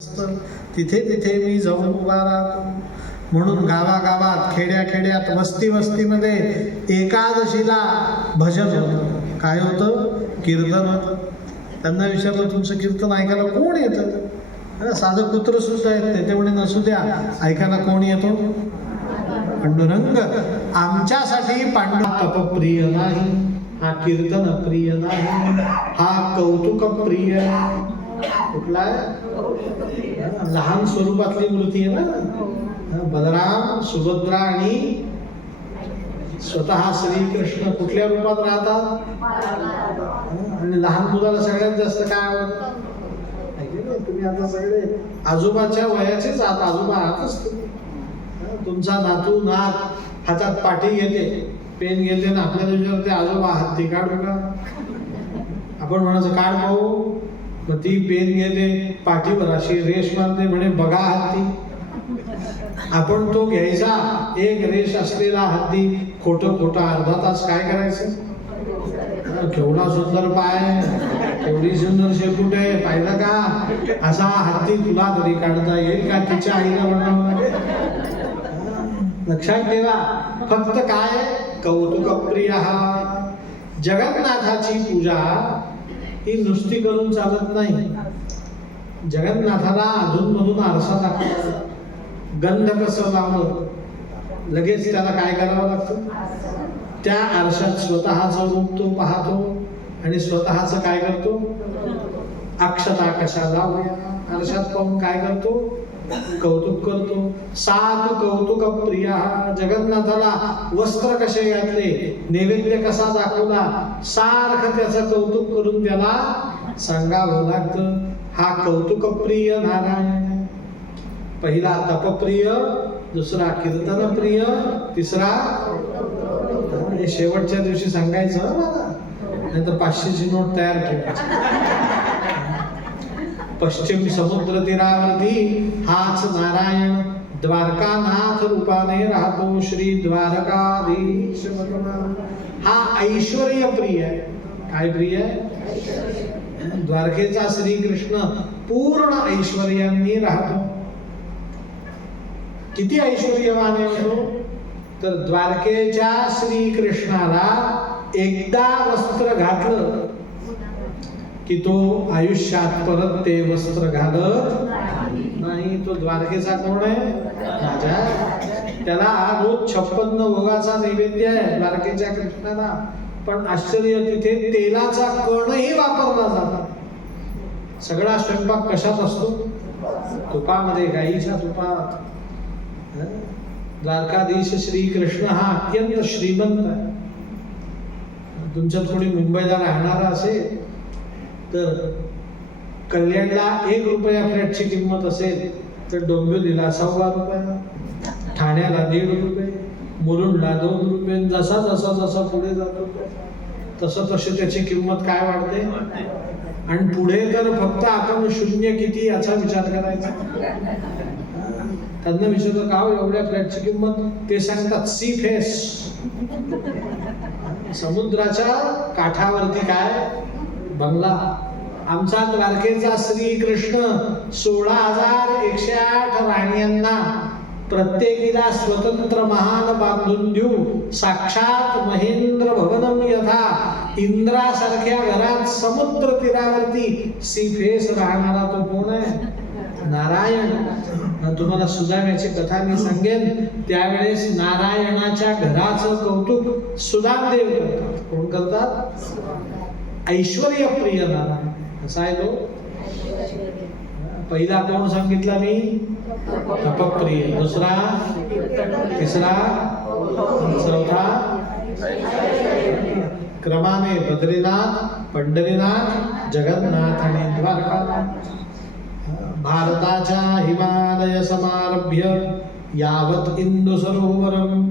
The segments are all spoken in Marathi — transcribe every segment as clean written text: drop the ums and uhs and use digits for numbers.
तिथे तिथे मी जाऊन उभा राहतो. म्हणून गावागावात खेड्याखेड्यात वस्तीमध्ये एकादशीला भजन होतं. काय होतं? कीर्तन होतं. त्यांना विचारलं तुमचं कीर्तन ऐकायला कोण येतं? साधं कुत्र सुद्धा येत नाही. ते म्हणे नसू द्या, ऐकायला कोण येतो? पांडुरंग. आमच्यासाठी पांडुरंग तपप्रिय नाही, हा कीर्तन प्रिय नाही, हा कौतुक प्रिय. कुठला आहे? लहान स्वरूपातली मूर्ती आहे ना. बलराम, सुभद्रा आणि स्वतः श्रीकृष्ण कुठल्या रूपात राहतात? आणि लहान मुलाला सगळ्यात जास्त काय आवडतं? तुम्ही आता सगळे आजोबाच्या वयाचेच आहात, आजोबा आहातच तुम्ही. तुमचा नातू नात हातात पाटी घेते, पेन घेते ना, आपल्याला विचारते आजोबा हात ते काढू का? आपण म्हणायचं काढ पाहू. मग ती पेन घेते, पाठीवर अशी रेष मारते, म्हणे बघा हत्ती. आपण तो घ्यायचा, एक रेष असलेला हत्ती खोटं खोटं अर्धा तास काय करायचं? केवढा सुंदर पाय, केवढी सुंदर शेपूट आहे, पाहिलं का? असा हत्ती तुला तरी काढता येईल का? तिच्या आईला म्हणावं. लक्षात ठेवा, फक्त काय? कौतुक प्रिय. जगन्नाथाची पूजा ही नुसती करून चालत नाही. जगन्नाथाला अधूनमधून आरसा दाखवला. गंध कसं लावलं, लगेच त्याला काय करावं लागतं? त्या आरशात स्वतःचं रूप तो पाहतो आणि स्वतःचं काय करतो? अक्षता कशा लावूया, आरशात पाहून काय करतो? कौतुक करतो. सात कौतुक प्रिय. जगन्नाथाला वस्त्र कसे घातले, नैवेद्य कसा दाखवला, सारखं त्याचं कौतुक करून त्याला सांगावं लागतं. हा कौतुक प्रिय नारायण. पहिला तपप्रिय, दुसरा कीर्तन प्रिय, तिसरा हे शेवटच्या दिवशी सांगायचं मला, नाही तर 500ची नोट तयार ठेवायची. पश्चिम समुद्र तीरावरती हाच नारायण द्वारकानाथ रूपाने राहतो. श्री द्वारकाधीश भगवान. हा ऐश्वर्य प्रिय आहे. काय प्रिय आहे? द्वारकेचा श्रीकृष्ण पूर्ण ऐश्वर्यांनी राहतो. किती ऐश्वर्यवान आहे? तर द्वारकेच्या श्रीकृष्णाला एकदा वस्त्र घातलं की तो आयुष्यात परत ते वस्त्र घालत नाही. तो द्वारकेचा कोण आहे? राजा. त्याला रोज 56 भोगाचा नैवेद्य आहे द्वारकेच्या कृष्णाला. पण आश्चर्य, तिथे तेलाचा कणही वापरला जातो. सगळा स्वयंपाक कशात असतो? तुपामध्ये, गाईच्या तुपात. द्वारकाधीश श्रीकृष्ण हा अत्यंत श्रीमंत आहे. तुमच्यात कोणी मुंबईला राहणारा असेल तर कल्याणला 1 रुपया फ्लॅटची किंमत असेल तर डोंबिवलीला 1.25 रुपया, ठाण्याला 1.5 रुपये, मुलुंडला 2 रुपये. जसा जसा जसा पुढे जातो तशी त्याची किंमत काय वाढते. आणि पुढे तर फक्त आपण शून्य किती याचा विचार करायचा. त्यांना विचारलं का एवढ्या फ्लॅटची किंमत? ते सांगतात सी फेस. समुद्राच्या काठावरती काय? बंगला. आमचा द्वारकेचा श्रीकृष्ण 16,108 राण्यांना प्रत्येकीला स्वतंत्र महाल बांधून देऊ. साक्षात महेंद्र भवनम यथा इंद्रासारख्या घरात समुद्र तीरावरती सीफेस राहणारा तो कोण आहे? नारायण. तुम्हाला सुदाम्याची कथा मी सांगेन त्यावेळेस नारायणाच्या घराचं कौतुक सुदामदेव करतात. कोण करतात? ऐश्वर्य प्रिय नारायण. कसा आहे तो? पहिला कोण सांगितला मी? तपप्रिय. दुसरा, तिसरा, चौथा क्रमाने बद्रीनाथ, पंढरीनाथ, जगन्नाथ आणि द्वारकानाथ. भारताच्या हिमालय समारभ्य यावत इंदु सरोवरम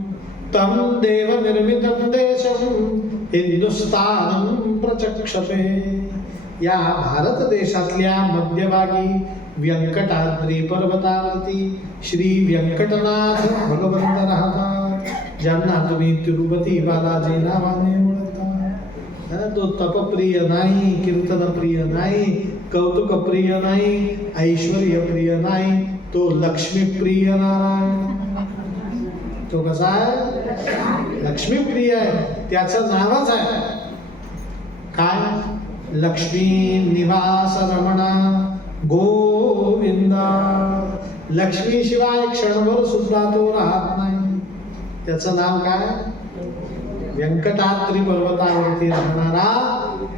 तम देव निर्मितं देशम हिंदुस्तानं प्रचक्षते. या भारत देशातल्या मध्यभागी व्यंकटाद्री पर्वतावरती श्री व्यंकटनाथ भगवंत राहतात, ज्यांना तुम्ही तिरुपती बालाजी नावाने ओळखता. तो तपप्रिय नाही, कीर्तनप्रिय नाही, कौतुक प्रिय नाही, ऐश्वर्य प्रिय नाही, तो लक्ष्मी प्रिय नारायण. तो कसा आहे? लक्ष्मी प्रिय आहे. त्याचं नावच आहे काय? लक्ष्मी निवास रमणा गोविंदा. लक्ष्मी शिवाय क्षणभर सुद्धा तो राहत नाही. त्याचं नाव काय? व्यंकटाद्री पर्वतावरती राहणारा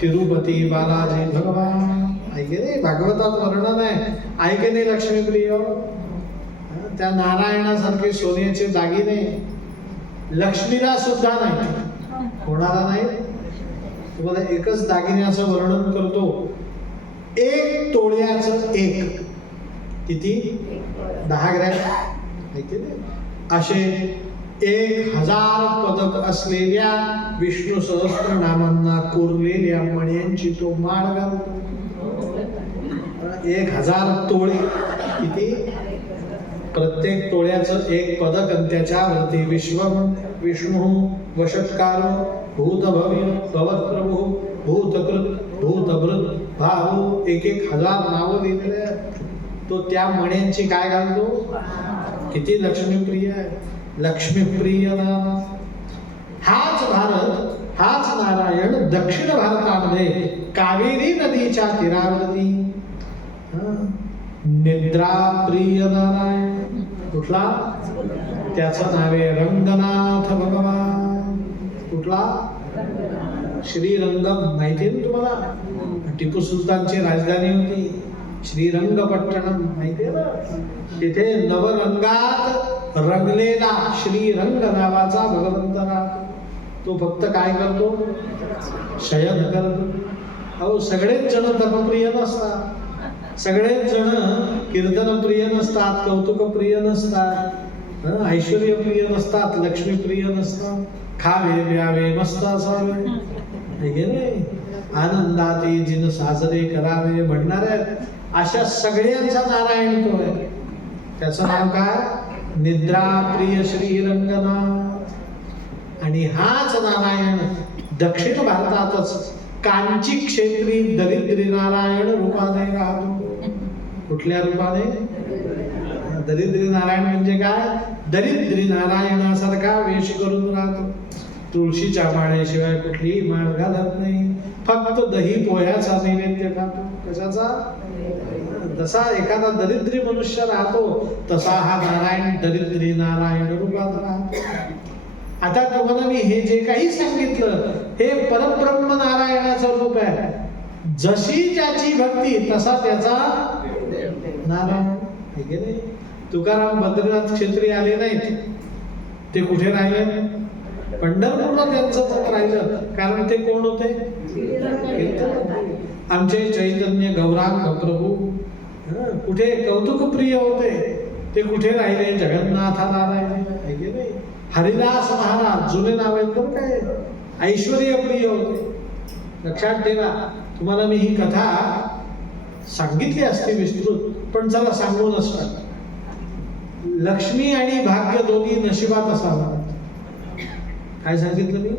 तिरुपती बालाजी भगवान. ऐके नाही, भागवतात वर्णन आहे. ऐके नाही लक्ष्मीप्रिय. त्या नारायणासारखे सोन्याचे दागिने लक्ष्मीला सुद्धा नाही, कोणाला नाही. तुम्हाला एकच दागिन्याचं वर्णन करतो. 1 तोळ्याचं एक किती? 10 ग्रॅम. ऐके नाही, असे 1000 पदक असलेल्या विष्णू सहस्त्रनामांना कोरलेल्या मण्यांची तो माळ घालतो. 1000 तोळे किती? प्रत्येक तोळ्याचं एक पदक आणि त्याच्यावरती विष्णू वषट्कार भूतभव्य भवत्प्रभू भूतकृत भूतभृत भाऊ 1000 नावं लिहिलेले आहेत. तो त्या मण्यांची काय घालतो? किती लक्ष्मीप्रिय आहे. लक्ष्मीप्रिय नाम. हाच भारत, हाच नारायण दक्षिण भारतामध्ये कावेरी नदीच्या तीरावरती निद्रा प्रिय नारायण. कुठला? त्याचं नाव आहे रंगनाथ भगवान. कुठला? श्रीरंगम. माहिती आहे ना तुम्हाला? टिपू सुलतानची राजधानी होती श्रीरंगपट्टणम. माहिती आहे ना? तिथे नवरंगात रंगलेला श्रीरंग नावाचा भगवंत राहतो. तो फक्त काय करतो? शयन करतो. अहो, सगळेच जण तपप्रिय नसतात, सगळेच जण कीर्तनप्रिय नसतात, कौतुकप्रिय नसतात, ऐश्वर्यप्रिय नसतात, लक्ष्मीप्रिय नसतात. खावे प्यावे मस्त असावे, आनंदाते जिन साजरे करावे म्हणणारे अशा सगळ्यांचा नारायण तो आहे. त्याचं नाव काय? निद्रा प्रिय श्रीरंगनाथ. आणि हाच नारायण दक्षिण भारतातच कांची क्षेत्री दरिद्री नारायण रूपाने राहतो. कुठल्या रूपाने? दरिद्री नारायण म्हणजे काय? दरिद्री नारायणासारखा वेश करून राहतो. तुळशीच्या माळेशिवाय कुठलीही माळ घालत नाही, फक्त दही पोह्याचा नैवेद्य खातो. कशाचा? जसा एखादा दरिद्री मनुष्य राहतो तसा हा नारायण दरिद्री नारायण रूपात राहतो. आता तुम्हाला मी हे जे काही सांगितलं हे परब्रह्म नारायणाचं रूप आहे. जशी ज्याची भक्ती तसा त्याचा नारायण. हे नाही, तुकाराम बद्रीनाथ क्षेत्री आले नाहीत, ते कुठे राहिले? पंढरपूरला त्यांचं मत राहिलं. कारण ते कोण होते? आमचे चैतन्य गौरांग प्रभू कुठे कौतुकप्रिय होते, ते कुठे राहिले? जगन्नाथाला राहिले. हरिदास महाराज जुने नाव आहेत बरं काय, ऐश्वर्यप्रिय होते. लक्षात ठेवा. तुम्हाला मी ही कथा सांगितली असते विस्तृत, पण चला सांगू नसतात. लक्ष्मी आणि भाग्य दोन्ही नशिबात असावा. काय सांगितलं मी?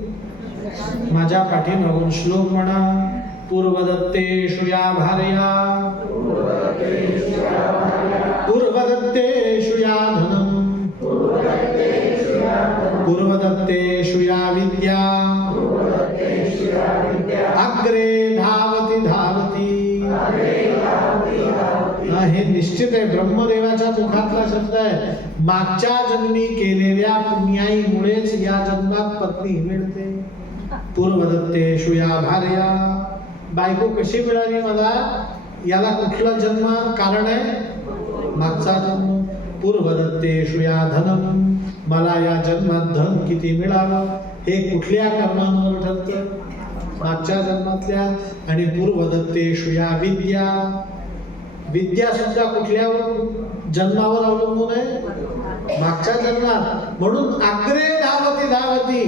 माझ्या पाठीमागून श्लोक म्हणा. पूर्वदत्तेषु या भार्या पूर्वदत्तेषु या धनम पूर्वदत्तेषु या विद्या अग्रे धावती धावती. हे निश्चित आहे, ब्रह्मदेवाच्या मुखातला शब्द आहे. मागच्या जन्मी केलेल्या पुण्याईमुळेच या जन्मात पत्नी मिळते. पूर्वदत्तेषु या भार्या. बायको कशी मिळाली मला? याला कुठला जन्म कारण आहे? मागचा जन्म. पूर्वदत्तेषु या धनम. मला या जन्मात धन किती मिळालं हे कुठल्या कर्मांवर ठरतं? मागच्या जन्मातल्या. आणि पूर्वदत्तेषु या विद्या. विद्या सुद्धा कुठल्या जन्मावर अवलंबून आहे? मागच्या जन्मात. म्हणून अग्रे धावती धावती.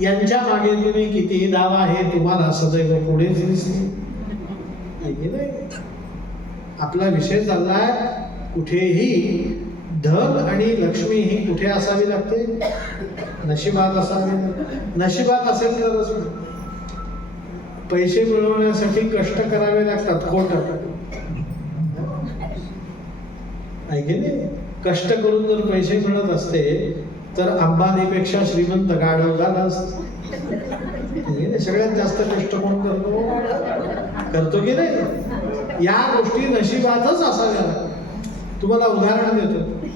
यांच्या मागे तुम्ही किती धावा हे तुम्हाला सदैव पुढेच दिसते. आपला विषय चाललाय कुठेही धन आणि लक्ष्मी ही कुठे असावी लागते? नशिबात असावी. नशिबात असेल तरच पैसे मिळवण्यासाठी कष्ट करावे लागतात. खोटं आहे की नाही? कष्ट करून जर पैसे मिळत असते तर अंबानीपेक्षा श्रीमंत गाढव झाला असतं. सगळ्यात जास्त कष्ट कोण करतो की नाही? या गोष्टी नशिबातच असाव्या. तुम्हाला उदाहरण देतो.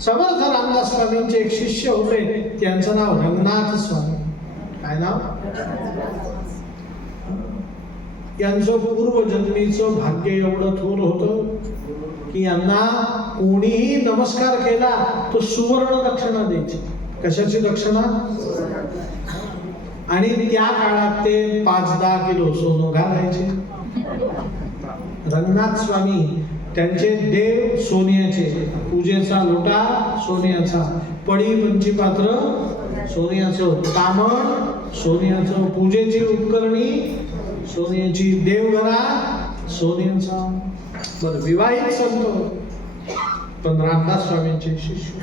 समर्थ रामदास स्वामींचे एक शिष्य होते, त्यांचं नाव रंगनाथ स्वामी. काय नाव? यांचं पूर्वजन्मीचं भाग्य एवढं थोर होतं की यांना कोणीही नमस्कार केला तो सुवर्ण दक्षिणा द्यायची. कशाची दक्षिणा? आणि त्या काळात ते 5-10 किलो सोनं घालायचे. रंगनाथ स्वामी त्यांचे देव सोन्याचे, पूजेचा लोटा सोन्याचा, पडी पंचपात्र सोन्याचं, तामण सोन्याचं, पूजेची उपकरणी सोन्याची, देवघरा सोन्याचा. बरं, विवाहित संत पण रामदास स्वामींचे शिष्य.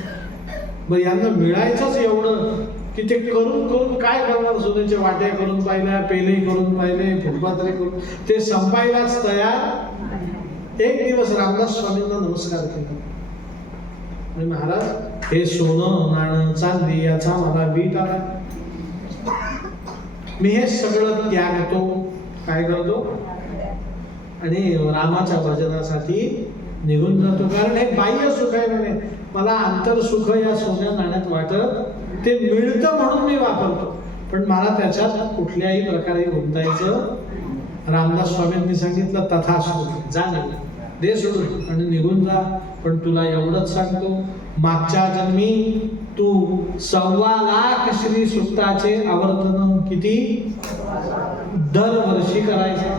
बरं, यांना मिळायचंच एवढं की ते करून करून काय करणार? सोन्याचे वाट्या करून पाहिल्या, पेले करून पाहिले, फुलपात्रे करून, ते संपायलाच तयार. एक दिवस रामदास स्वामींना नमस्कार केला. महाराज, हे सोनं नाणं चांदी याचा मला वीट आला, मी हे सगळं त्यागतो. काय करतो? आणि रामाच्या भजनासाठी निघून जातो. कारण हे बाह्य सुख आहे म्हणे, मला अंतर सुख या सोन्या नाण्यात वाटत, ते मिळतं म्हणून मी वापरतो, पण मला त्याच्यात कुठल्याही प्रकारे गुंतायचं. रामदास स्वामींनी सांगितलं, तथास्तु, जा निघून, दे सोडून आणि निघून जा. पण तुला एवढंच सांगतो, मागच्या जन्मी तू 1.25 लाख श्री सुक्ताचे आवर्तन किती दरवर्षी करायचा.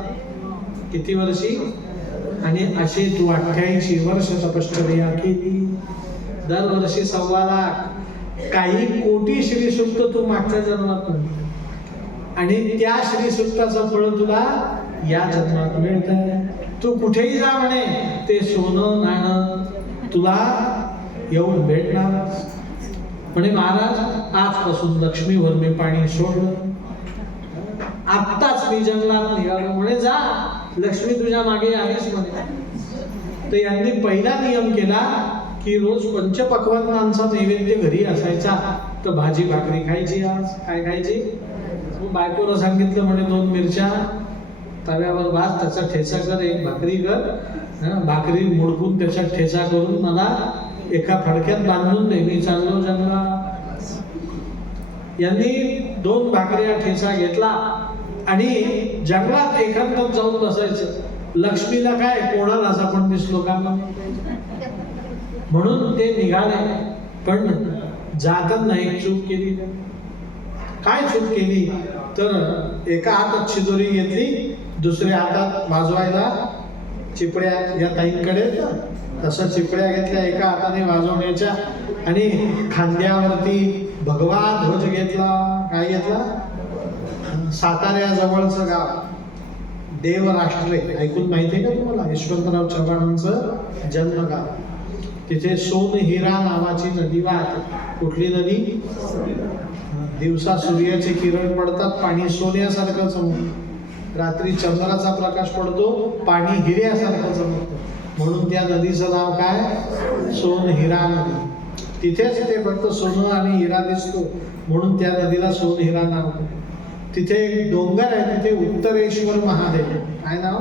किती वर्षी? आणि असे तू 88 वर्ष तपश्चर्या केली. दरवर्षी 1.25 लाख, काही कोटी श्री सुक्त तू मागच्या जन्मात मिळते, आणि त्या श्री सुक्ताचं फळ तुला या जन्मात मिळतंय. तू कुठेही जा म्हणे, ते सोनं नाणं तुला येऊन भेटणार म्हणे. महाराज, आजपासून लक्ष्मीवर मी पाणी सोडलं, आत्ताच मी जंगलात निघालो म्हणे. जा, लक्ष्मी तुझ्या मागे आलीच म्हणे. तर यांनी पहिला नियम केला की रोज पंचपक्वान्नांचा नैवेद्य घरी असायचा, तर भाजी भाकरी खायची. आज काय खायची? बायकोला सांगितलं म्हणे, 2 मिरच्या तव्यावर भाज, त्याचा ठेचा कर, 1 भाकरी कर, भाकरी मोडकून त्याच्यात ठेचा करून मला एका फडक्यात बांधून दे, मी चाललो जंगलात. यांनी 2 भाकऱ्या ठेचा घेतला आणि जंगलात एकांतात जाऊन बसायचं. लक्ष्मीला काय, कोणालाच आपण दिसलो का म्हणून ते निघाले. पण जाताना एक चूक केली. काय चूक केली? तर एका हातात शिदोरी घेतली, दुसऱ्या हातात वाजवायला चिपड्या, या ताईंकडे तसं चिपड्या घेतल्या, एका हाताने वाजवण्याच्या, आणि खांद्यावरती भगवा ध्वज घेतला. काय घेतला? साताऱ्या जवळचं गाव देवराष्ट्रे, ऐकून माहिती आहे का तुम्हाला? यशवंतराव चव्हाणांचं जन्मगाव. तिथे सोनहिरा नावाची नदी वाहते. कुठली नदी? दिवसा सूर्याचे किरण पडतात, पाणी सोन्यासारखं चमकतं. रात्री चंद्राचा प्रकाश पडतो, पाणी हिऱ्यासारखं चमकतं. म्हणून त्या नदीचं नाव काय? सोनहिरा नदी. तिथेच ते फक्त सोनं आणि हिरा दिसतो, म्हणून त्या नदीला सोनहिरा नाव. तिथे एक डोंगर आहे, तिथे उत्तरेश्वर महादेव. काय नाव?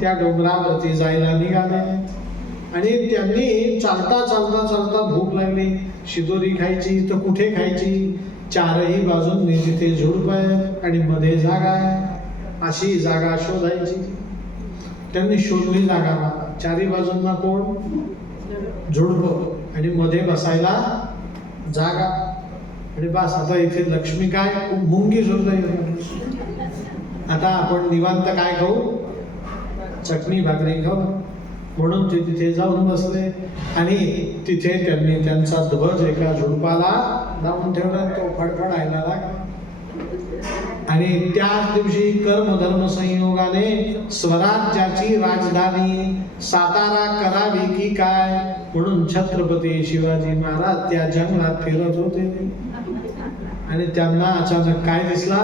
त्या डोंगरावरती जायला निघाले. आणि त्यांनी चालता चालता चालता भूक लागली, शिदोरी खायची तर कुठे खायची? 4ही बाजूंनी तिथे झुडप आहे आणि मध्ये जागा आहे, अशी जागा शोधायची. त्यांनी शोधली जागा. 4ही बाजूंना कोण? झुडप आणि मध्ये बसायला जागा. आणि बस, आता इथे लक्ष्मी काय? मुंगी शोधली. आता आपण निवांत काय खाऊ? चटणी भाकरी खाऊ. म्हणून ते तिथे जाऊन बसले आणि तिथे त्यांनी त्यांचा ध्वज एका झुडपाला लावून ठेवला. तो फडफडायला लागला. आणि त्याच दिवशी कर्मधर्म संयोगाने स्वराज्याची राजधानी सातारा करावी की काय म्हणून छत्रपती शिवाजी महाराज त्या जंगलात फिरत होते. आणि त्यांना अचानक काय दिसला?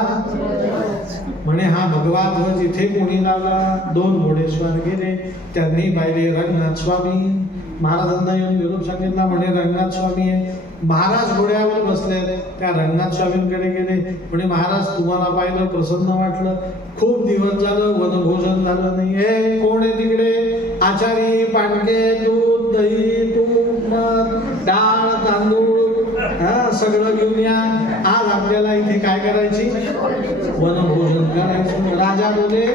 म्हणे हा भगवा ध्वज इथे कोणी लावला? 2 घोडेस्वार गेले, त्यांनी पाहिले रंगनाथ स्वामी. महाराजांना येऊन निरोप सांगितला, म्हणे रंगनाथ स्वामी आहे. महाराज घोड्यावर बसले, त्या रंगनाथ स्वामींकडे गेले. म्हणे महाराज तुम्हाला पाहिलं, प्रसन्न वाटलं, खूप दिवस झालं वनभोजन झालं नाही. हे कोण आहे तिकडे? आचारी, पाणके, दूध, दही, तूप, मध, डाळ, तांदूळ सगळं घेऊन या. आज आपल्याला इथे काय करायची? वनभोजन करायचं. राजा बोले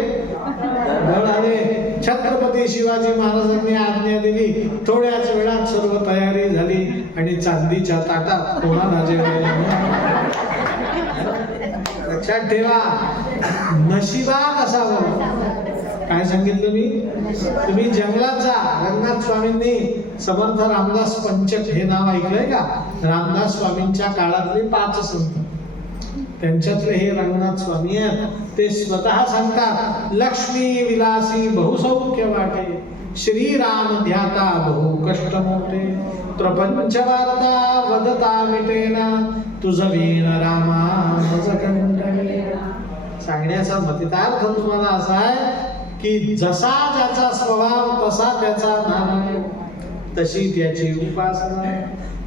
गड आले. छत्रपती शिवाजी महाराजांनी आज्ञा दिली. थोड्याच वेळात सर्व तयारी झाली आणि चांदीच्या ताटात कोणाला जेवायला मिळालं. लक्षात ठेवा, नशिबात असावं. काय सांगितलं मी? तुम्ही जंगलात जा. रंगनाथ स्वामींनी समर्थ रामदास पंचक हे नाव ऐकलंय का? रामदास स्वामींच्या काळातले 5 संत, त्यांच्यातले हे रंगनाथ स्वामी आहेत. ते स्वतः सांगतात, लक्ष्मी विलासी बहुसौख्य वाटे, श्रीराम ध्याता बहु कष्ट मोठे, प्रपंच वार्ता वदता मिटेना, तुझ वीण रामा मज कंठे. सांगण्याचा मतितार्थ तुम्हाला असा आहे की जसा ज्याचा स्वभाव तसा त्याचा नारायण, तशी त्याची उपासना.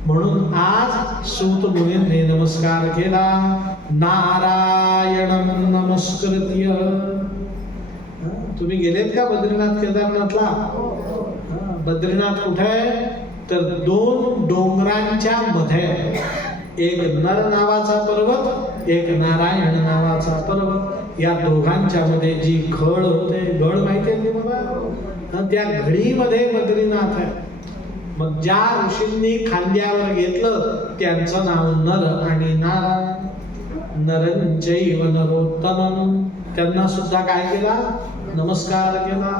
म्हणून आज सूत मुनींनी नमस्कार केला, नारायणं नमस्कृत्य. तुम्ही गेलेत का बद्रीनाथ केदारनाथला? बद्रीनाथ कुठे आहे? तर 2 डोंगरांच्या मध्ये, एक नर नावाचा पर्वत, एक नारायण नावाचा पर्वत. या दोघांच्या मध्ये जी घळ होते, घळ माहिती आहे तुम्हाला? त्या घडीमध्ये बद्रीनाथ आहे. मग ज्या ऋषींनी खांद्यावर घेतलं त्यांचं नाव नर आणि नारायण. नरंचैव नरोत्तमं, त्यांना सुद्धा काय केला? नमस्कार केला.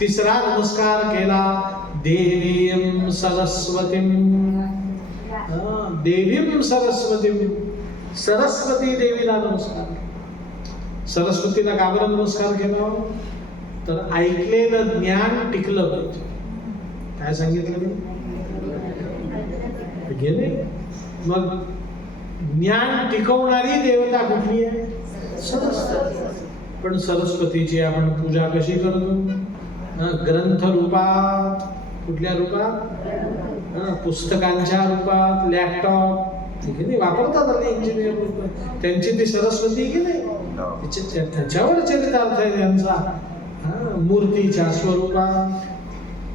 3रा नमस्कार केला, देवीं सरस्वतीं. देवीं सरस्वतीं, सरस्वती देवीला नमस्कार. सरस्वतीला का बरं नमस्कार केला? तर ऐकलेलं ज्ञान टिकलं पाहिजे. काय सांगितलं मी? गेले. मग ज्ञान टिकवणारी देवता कुठली आहे? सरस्वती. पण सरस्वतीची आपण पूजा कशी करतो? ग्रंथ रूपात. कुठल्या रूपात? पुस्तकांच्या रूपात, लॅपटॉप वापरतात इंजिनियर लोक, त्यांची ती सरस्वती की नाही, त्याच्यावर चरितार्थ आहे त्यांचा, मूर्तीच्या स्वरूपात.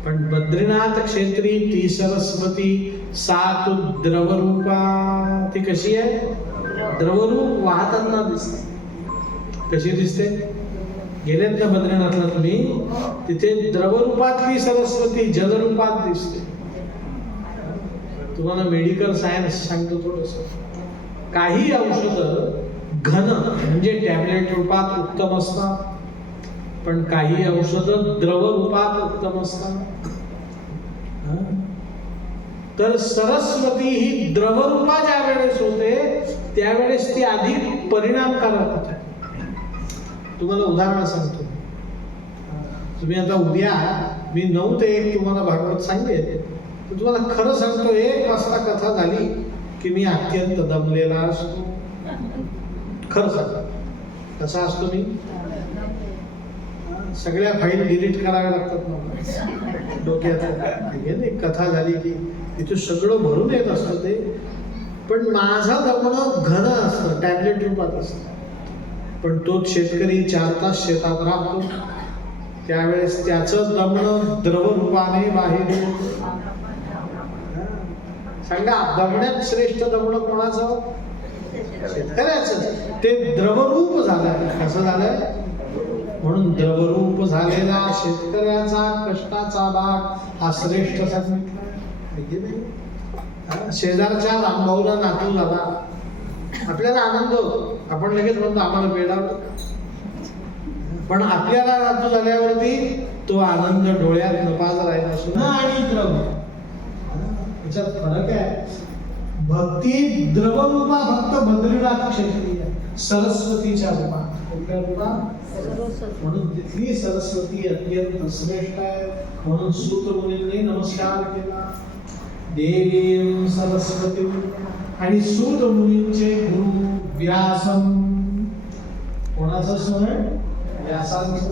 पण बद्रीनाथ क्षेत्री ती सरस्वती 7 द्रवरूपा. ती कशी आहे? द्रवरूप वाहताना दिसते. कशी दिसते? गेलेत ना बद्रीनाथला तुम्ही, तिथे द्रवरूपातली सरस्वती जलरूपात दिसते. तुम्हाला मेडिकल सायन्स सांगतो थोडस. काही औषध घन म्हणजे टॅबलेट रूपात उत्तम असतात, पण काही औषधं द्रव रूपात उत्तम असतात. तर सरस्वती ही द्रवरूपा ज्या वेळेस होते त्यावेळेस ती अधिक परिणामकारक होते. तुम्हाला उदाहरण सांगतो. तुम्ही आता उद्या मी 9 ते 1 तुम्हाला भागवत सांगेल, तर तुम्हाला खरं सांगतो 1 वाजता कथा झाली की मी अत्यंत दमलेला असतो. खरं सांगतो. कसा असतो मी? सगळ्या फाईल डिलीट कराव्या लागतात मला डोक्यात. कथा झाली की तिथे सगळं भरून येत असतं ते, पण माझं दमणं घन असतं, टॅबलेट रूपात असतं. पण तोच शेतकरी 4 तास शेतात राहतो, त्यावेळेस त्याचं दमणं द्रव रूपाने बाहेर येतं. सांगा, दमण्यात श्रेष्ठ दमणं कोणाचं? शेतकऱ्याचं. ते द्रवरूप झालंय. कसं झालंय? म्हणून द्रवरूप झालेला शेतकऱ्याचा कष्टाचा भाग हा श्रेष्ठ सांगितला. शेजारच्या रामभाऊला नातू झाला, आपल्याला आनंद होतो, आपण लगेच म्हणतो आम्हाला वेडावलं. पण आपल्याला नातू झाल्यावरती तो आनंद डोळ्यात नपाज राहिला. सुना आणि द्रव याच्यात फरक आहे. भक्ती द्रवरूपा भक्त बद्रीनाथ क्षेत्रीय, सरस्वतीच्या रूपात. कुठल्या रूपात? म्हणून तिथली सरस्वती अत्यंत श्रेष्ठ आहे. म्हणून सूत मुनींनी नमस्कार केला, देवीं सरस्वती. आणि सूत मुनींचे गुरु व्यासम. कोणाचं स्मरण? व्यासांचं.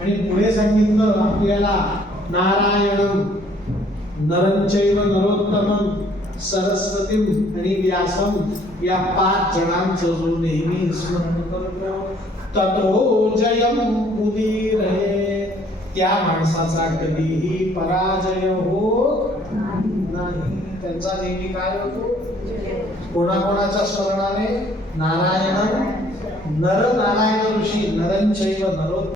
आणि पुढे सांगितलं आपल्याला नारायणं नरंचैव नरोत्तमं सरस्वतीं आणि व्यासं या 5 जणांचं जो नेहमी स्मरण करतो ततो जयं उदीरये, त्या माणसाचा कधीही पराजय होत नाही. त्यांचा नेहमी काय होतो? कोणाकोणाच्या स्मरणाने? नारायण नर नारायण ऋषी नरंचैव नरोत्तमं